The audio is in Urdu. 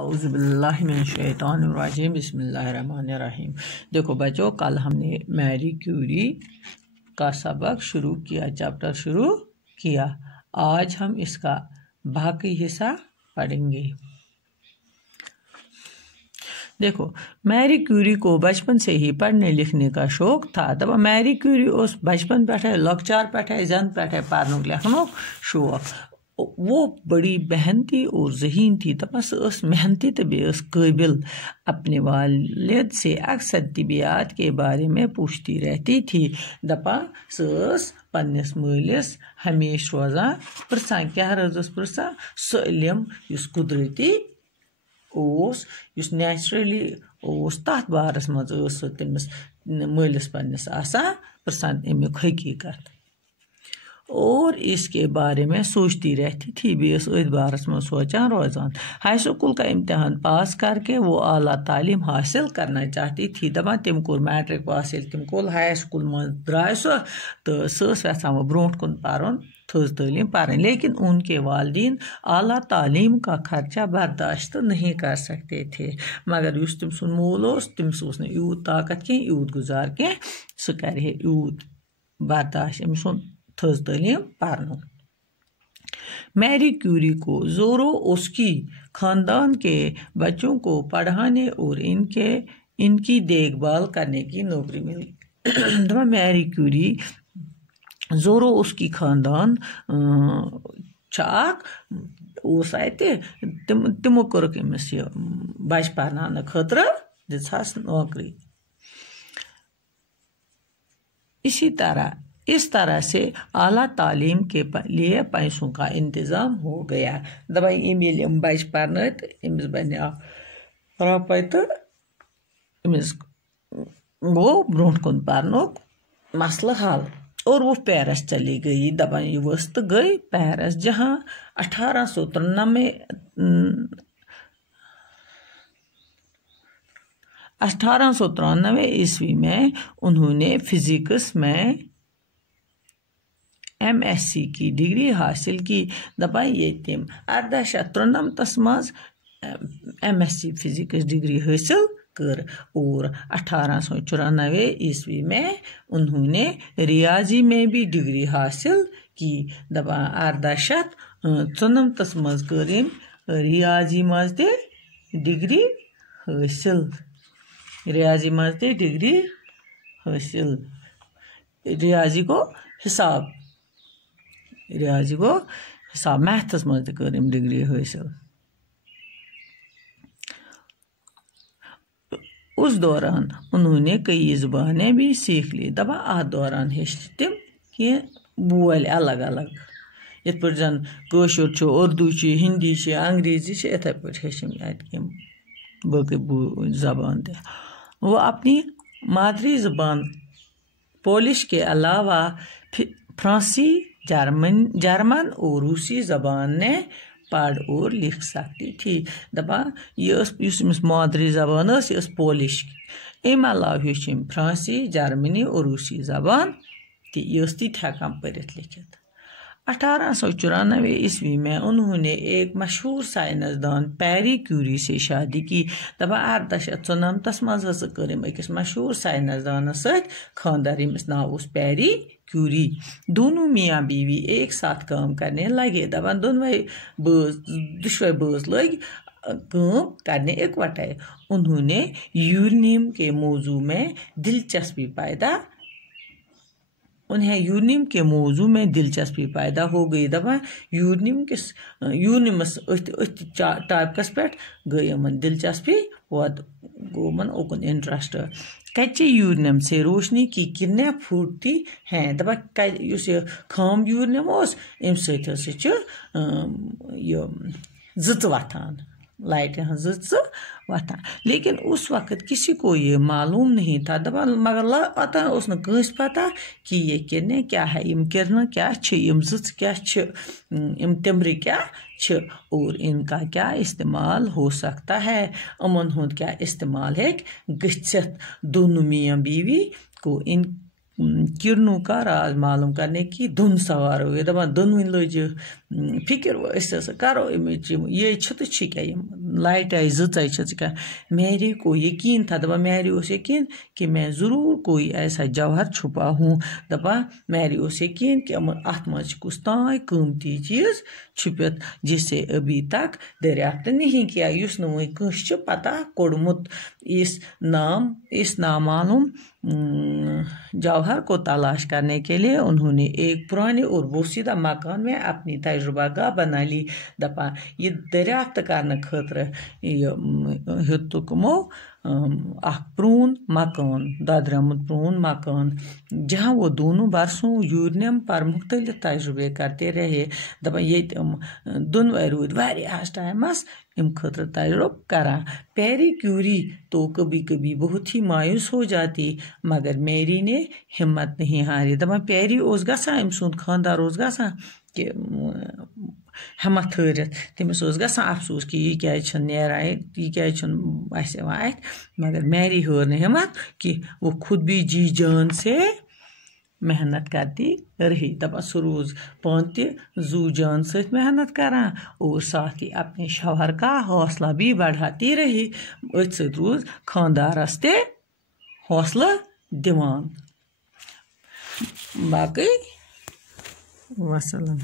اعوذ باللہ من الشیطان الرجیم بسم اللہ الرحمن الرحیم۔ دیکھو بچوں، کل ہم نے میری کیوری کا سبق شروع کیا، چیپٹر شروع کیا۔ آج ہم اس کا باقی حصہ پڑھیں گے۔ دیکھو، میری کیوری کو بچپن سے ہی پڑھنے لکھنے کا شوق تھا۔ دبا میری کیوری اس بچپن پہ لکچار پہ زن پہ پڑھنک لکھنک شوق۔ وہ بڑی محنتی اور ذہین تھی، دپان اس محنتی تو بیس قابل۔ اپنے والد سے اکثر طبیعت کے بارے میں پوچھتی رہتی تھی۔ دپان سس پنس مالس ہمیشہ روزان پرسان، کیا رزس پرسان؟ سو علم یس قدرتی اوس، یس نیچرلی اوس، تات بارس مز سو تمس مالس پنس آسان پرسان امیک حقیقت، اور اس کے بارے میں سوچتی رہتی تھی، بیس ات بارس میں سوچان روزان۔ ہائی سکول کا امتحان پاس کر کے وہ اعلیٰ تعلیم حاصل کرنا چاہتی تھی۔ دپان تم کور میٹرک پاس، تم کور ہائی سکول من درائے سو تو سس یژھان وہ برونٹ کن پرن، تھز تعلیم پرن، لیکن ان کے والدین اعلیٰ تعلیم کا خرچہ برداشت نہیں کر سکتے تھے۔ مگر اس تم سن مول اس، تمس اوس نہ یوت طاقت کی یوت گزار کی، سہ کرے یوت برداشت ام سن تھز تعلیم پرن۔ میری کیوری کو زورو اس کی خاندان کے بچوں کو پڑھانے اور ان کی دیکھ بھال کرنے کی نوکری ملی۔ میری کیوری زورو اس کی خاندان چاک اس آتے، تمو کرک امس یہ بچ پرنانے خاطر دژہس نوکری۔ اس طرح سے اعلیٰ تعلیم کے لیے پیسوں کا انتظام ہو گیا۔ دپان یم بچ پرنے تو امس بنیو رۄپے تو امس گو برونٹ کن پرنک مسئلہ حل، اور وہ پیرس چلی گئی۔ دپان یہ ؤژھ تو گئی پیرس، جہاں 1893 عیسوی میں انہوں نے فزکس میں MSc کی ڈگری حاصل کی۔ دپان یہ تم 1893 مز MSc فزکس ڈگری حاصل کر، اور 1894 عیسوی میں انہوں نے ریاضی میں بھی ڈگری حاصل کی۔ دپان 1894 مز کر ریاضی مز تہ ڈگری حاصل، ریاضی مز تہ ڈگری حاصل، ریاضی کو حساب میتھس مز تہ کر ڈگری حاصل۔ اس دوران انہوں نے کئی زبانیں بھی سیکھ لی۔ دپان ات دوران ہیچ تم کی بول الگ الگ، یت پٲٹھۍ زن کٲشُر چھُ، اردو چھُ، ہندی چھُ، انگریزی چھُ، اتھے پٲٹھۍ ہیچھم اتہ یم باقی زبان تہ۔ وہ اپنی مادری زبان پولش کے علاوہ فرانسی، جرمن اور روسی زبانیں پڑھ اور لکھ سکتی تھی۔ دپان یہ مادری زبان یہ پولش، ام علاوہ ہیچم فرانسی، جرمنی اور روسی زبان تہ، یہ تت ہیکان پڑھت لکھت۔ 1894 عیسوی میں انہوں نے ایک مشہور سائنسدان پیری کیوری سے شادی کی۔ دپان 1894 مز ہسا کر اکس مشہور سائنسدان ست خاندر، یمس ناو اوس پیری کیوری۔ دونوں میاں بیوی ایک ساتھ کام کرنے لگے۔ دپان دشوے باز لگ کام کرنے اکوٹے۔ انہوں نے یورینیم کے موضوع میں دلچسپی پیدا ہو گئی۔ دپان یورینیمس ٹاپکس پہ گئی امن دلچسپی، گو من اوکن انٹرسٹ۔ کچے یورینیم سے روشنی کی کرنیں پھوٹتی ہیں۔ دپان اس یہ خام یورینیم اس ام ست یہ زچ وتھان، لائٹہ ہن زچ وتھان، لیکن اس وقت کسی کو یہ معلوم نہیں تھا۔ دپان مگر پتہ اس نہ کٲنٛسہِ پتہ کہ یہ کرنیں کیا ہے، یم کرنیں کیا چھ، یم زچ کیا چھ، یم تمبرِ کیا چھ، اور ان کا کیا استعمال ہو سکتا ہے، امن ہند کیا استعمال ہیک گژھتھ۔ دونوں میاں بیوی کو ان کرنوں کا راز معلوم کرنے کی دھن سوار ہو گئی۔ دپان دونویں لج فکر کرو یہ تو کیا لائٹ آئی زچ کیا میری کو یقین تھا دپا میری اس یقین کہ میں ضرور کوئی ایسا جوہر چھپا ہوں دپا میری اس یقین کہ ات مز کس تان قیمتی چیز چھپت جس سے ابھی تک دریافت نہیں کیا اس نوئی کنس پتہ کوڑمت اس نامعلوم جوہر کو تلاش کرنے کے لیے انہوں نے ایک پرانے اور بوسیدہ مکان میں اپنی تجربہ گاہ بنا لی دپا یہ دریافت کرنے خاطر ہتکمو پرون مکان ددریمت پرون مکان جہاں وہ دونوں برسوں یورینیم پر مختلف تجربے کرتے رہے دپا یہ دونوے رود واریاہس ٹائمس ام خاطر تجربہ کران پیری کیوری تو کبھی کبھی بہت ہی مایوس ہو جاتی مگر میری نے ہمت نہیں ہاری دپا پیری اس گژھان ام سند خاندار اس گژھان کہ ہمت ہارت تمس گژھان افسوس کہ یہ کیا نیران یہ کیا اس یوان ات مگر میری ہار نہ ہمت کہ وہ خود بھی جی جان سے محنت کرتی رہی دپا سہ روز پان تہ زو جان ست محنت کران اور ساتھ ہی اپنے شوہر کا حوصلہ بھی بڑھاتی رہی ات ست روز خاندارس تہ حوصلہ دیوان باقی وسلام.